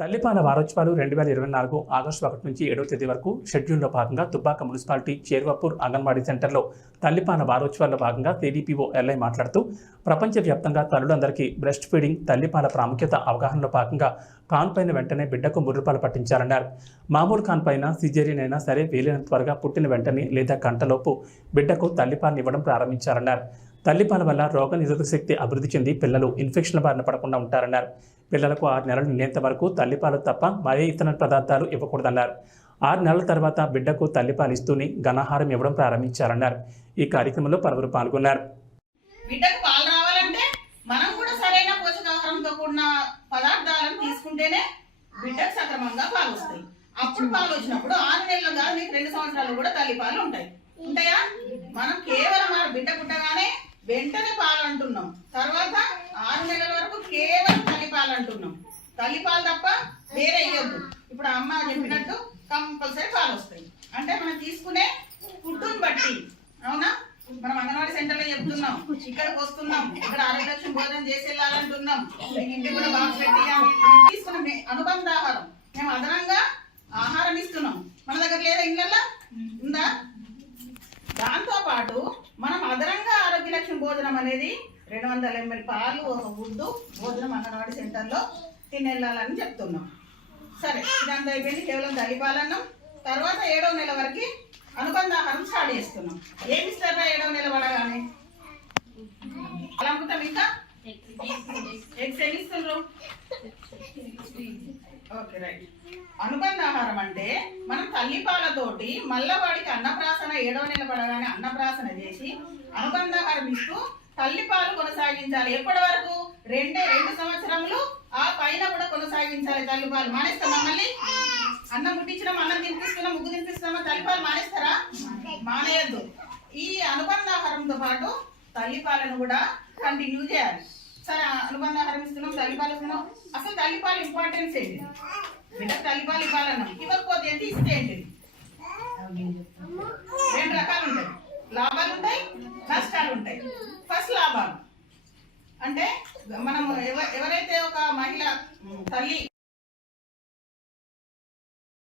తల్లిపాల వారోత్సవాలు 2024 ఆగస్టు 1 నుంచి 7వ తేదీ వరకు షెడ్యూల్లో భాగంగా దుబ్బాక మున్సిపాలిటీ చేర్వాపూర్ అంగన్వాడీ సెంటర్లో తల్లిపాల వారోత్సవాల్లో భాగంగా టీడీపీఓ ఎల్ఐ మాట్లాడుతూ ప్రపంచవ్యాప్తంగా తల్లులందరికీ బ్రెస్ట్ ఫీడింగ్ తల్లిపాల ప్రాముఖ్యత అవగాహనలో భాగంగా కాన్ పైన వెంటనే బిడ్డకు ముర్రుపాలు పట్టించాలన్నారు. మామూలు కాన్ పైన సిజేరియన్ అయినా సరే వీలైనంత త్వరగా పుట్టిన వెంటనే లేదా గంటలోపు బిడ్డకు తల్లిపాలను ఇవ్వడం ప్రారంభించాలన్నారు. తల్లిపాల వల్ల రోగ నిరోధక శక్తి అభివృద్ధి చెంది పిల్లలు ఇన్ఫెక్షన్ల బారిన పడకుండా ఉంటారన్నారు. పిల్లలకు 6 నెలలు నిండేంత వరకు తల్లిపాలు తప్ప మరే ఇతర పదార్థాలు ఇవ్వకూడదన్నారు. 6 నెలల తర్వాత బిడ్డకు తల్లిపాలు ఇస్తూనే ఘనాహారం ఇవ్వడం ప్రారంభించారన్నారు. ఈ కార్యక్రమంలో పలువురు పాల్గొన్నారు. బిడ్డకు పాలు రావాలంటే మనం కూడా సరైన పోషకాహారంతో కూడిన పదార్థాలను తీసుకుంటేనే బిడ్డకు సక్రమంగా పాలు వస్తాయి. అప్పుడు పాలు వచ్చినప్పుడు 6 నెలలు కాదు, మీకు 2 సంవత్సరాలు కూడా తల్లిపాలు ఉంటాయా? మనం కేవలం మన బిడ్డ పుట్టగానే వెంటనే పాలు అంటున్నాం, తర్వాత 6 నెలల వరకు కేవలం తల్లిపాలు అంటున్నాం. తల్లిపాలు తప్ప వేరే ఇవ్వద్దు. ఇప్పుడు అమ్మ చెప్పినట్టు కంపల్సరీ పాలు వస్తాయి. అంటే మనం తీసుకునే ఫుడ్ని బట్టి, అవునా? మనం అంగన్వాడీ సెంటర్లో చెప్తున్నాం, ఇక్కడికి వస్తున్నాం, ఇక్కడ ఆరోగ్యలక్ష్మి భోజనం చేసి వెళ్ళాలంటున్నాం, మీకు ఇంటికి కూడా బాక్స్ పెట్టి తీసుకున్నాం. అనుబంధ ఆహారం మేము అదనంగా ఆహారం ఇస్తున్నాం. మన దగ్గర లేదా ఇళ్ళల్లో ఉందా? దాంతో పాటు మనం అదనంగా ఆరోగ్యలక్ష్మి భోజనం అనేది 200 ml పాలు, ఒక గుడ్డు భోజనం అంగన్వాడీ సెంటర్లో తినెళ్ళాలని చెప్తున్నాం. సరే, ఇదంతా అయిపోయింది. కేవలం తల్లిపాలన్నాం. తర్వాత 7వ నెల వరకు అనుబంధ ఆహారం స్టార్ట్ చేస్తున్నాం. ఏమి ఇస్తారా 7వ నెల పడగానే? అలా అనుకుంటాం. ఇంకా ఎగ్స్ ఎన్ని ఇస్తున్నారు? Okay, right. అనుబంధ ఆహారం అంటే మనం తల్లిపాలతోటి మళ్ళా వాడికి అన్నప్రాసన 7వ నెల పడగానే అన్నప్రాసన చేసి అనుబంధ ఆహారం ఇస్తూ తల్లిపాలు కొనసాగించాలి. ఎప్పటి వరకు? 2 సంవత్సరములు ఆ పైన కూడా కొనసాగించాలి. తల్లిపాలు మానేస్తామా? మళ్ళీ అన్నం ముట్టించడం, అన్నం తినిపిస్తున్నాం, ముగ్గు తినిపిస్తున్నామా? తల్లిపాలు మానేస్తారా? మానేయద్దు. ఈ అనుబంధ ఆహారంతో పాటు తల్లిపాలను కూడా కంటిన్యూ చేయాలి. సరే, అనుబంధ ఆహారం ఇస్తున్నాం, తల్లిపాలు ఇస్తున్నాం. అసలు తల్లిపాలు ఇంపార్టెన్స్ ఏంటి? బిడ్డకు తల్లిపాలు ఇవ్వాలన్నాం, ఇవ్వకపోతే ఏంటి, ఇస్తే ఏంటి? 2 రకాలు ఉంటాయి. లాభాలు ఉంటాయి, నష్టాలు ఉంటాయి. ఫస్ట్ లాభాలు అంటే మనం ఎవరైతే ఒక మహిళ తల్లి